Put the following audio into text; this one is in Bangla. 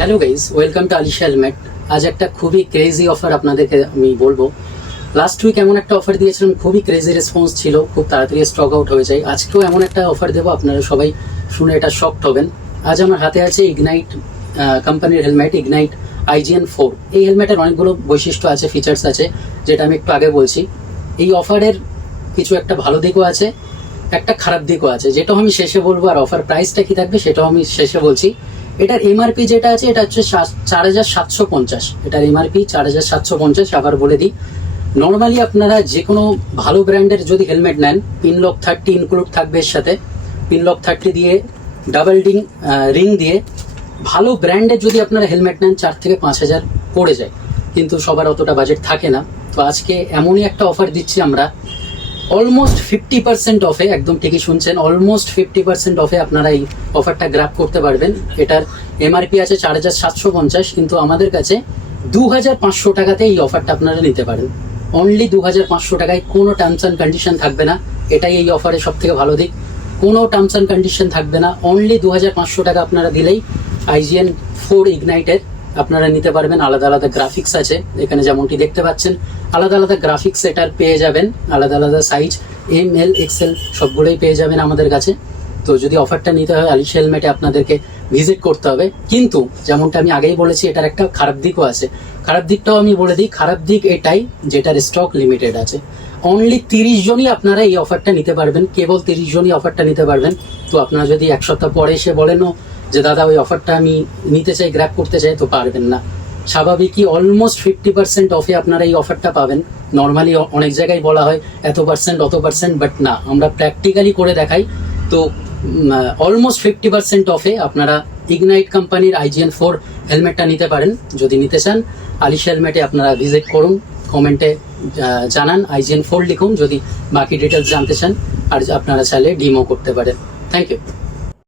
Hello guys, welcome to Alisha helmet. আজ একটা খুবই ক্রেজি অফার আপনাদেরকে আমি বলবো। লাস্ট উইক এমন একটা অফার দিয়েছিলাম, খুবই ক্রেজি রেসপন্স ছিল, খুব তাড়াতাড়ি স্টক আউট হয়ে যায়। আজকেও এমন একটা অফার দেবো, আপনারা সবাই শুনে এটা শকড হবেন। আজ আমার হাতে আছে ইগনাইট কোম্পানির হেলমেট, ইগনাইট IGN4। এই হেলমেটের অনেকগুলো বৈশিষ্ট্য আছে, ফিচার্স আছে, যেটা আমি একটু আগে বলছি। এই অফারের কিছু একটা ভালো দিকও আছে, একটা খারাপ দিকও আছে, যেটাও আমি শেষে বলবো। আর অফার প্রাইসটা কি থাকবে সেটাও আমি শেষে বলছি। এটার এমআরপি যেটা আছে এটা হচ্ছে 4750। এটার এমআরপি 4750। আবার বলে দিই, নর্মালি আপনারা যে কোনো ভালো ব্র্যান্ডের যদি হেলমেট নেন, পিনলক 30 ইনক্লুড থাকবে এর সাথে। পিনলক 30 দিয়ে ডাবল রিং দিয়ে ভালো ব্র্যান্ডের যদি আপনারা হেলমেট নেন 4 থেকে 5000 পড়ে যায়, কিন্তু সবার অতটা বাজেট থাকে না। তো আজকে এমনই একটা অফার দিচ্ছি আমরা, অলমোস্ট 50% অফে। একদম ঠিকই শুনছেন, অলমোস্ট 50% অফে আপনারা এই অফারটা গ্র্যাব করতে পারবেন। এটার এমআরপি আছে 4750, কিন্তু আমাদের কাছে 2500 টাকাতে এই অফারটা আপনারা নিতে পারেন। অনলি 2500 টাকায়, কোনো টার্মস অ্যান্ড কন্ডিশন থাকবে না। এটাই এই অফারের সব থেকে ভালো দিক, কোনো টার্মস অ্যান্ড কন্ডিশন থাকবে না। অনলি 2500 টাকা আপনারা দিলেই IGN4 ইগনাইটের আপনারা নিতে পারবেন। আলাদা আলাদা গ্রাফিক্স আছে এখানে, যেমনটি দেখতে পাচ্ছেন। আলাদা আলাদা গ্রাফিক্স এটার পেয়ে যাবেন, আলাদা আলাদা সাইজ, ML XL সবগুলোই পেয়ে যাবেন আমাদের কাছে। তো যদি অফারটা নিতে হয়, আলিশা হেলমেটে আপনাদেরকে ভিজিট করতে হবে। কিন্তু যেমনটা আমি আগেই বলেছি, এটার একটা খারাপ দিকও আছে। খারাপ দিকটাও আমি বলে দিই। খারাপ দিক এটাই, যেটার স্টক লিমিটেড আছে। অনলি 30 জনই আপনারা এই অফারটা নিতে পারবেন, কেবল 30 জনই অফারটা নিতে পারবেন। তো আপনারা যদি এক সপ্তাহ পরে এসে বলেনও যে দাদা ওই অফারটা আমি নিতে চাই, গ্র্যাব করতে চাই, তো পারবেন না। স্বাভাবিকই অলমোস্ট 50% অফে আপনারা এই অফারটা পাবেন। নর্মালি অনেক জায়গায় বলা হয় এত পার্সেন্ট অত পার্সেন্ট, বাট না, আমরা প্র্যাকটিক্যালি করে দেখাই। তো অলমোস্ট 50% অফে আপনারা ইগনাইট কোম্পানির IGN4 হেলমেটটা নিতে পারেন। যদি নিতে চান, আলিশা হেলমেটে আপনারা ভিজিট করুন, কমেন্টে জানান IGN4 লিখুন যদি বাকি ডিটেলস জানতে চান। আর আপনারা চাইলে ডিমো করতে পারেন। Thank you.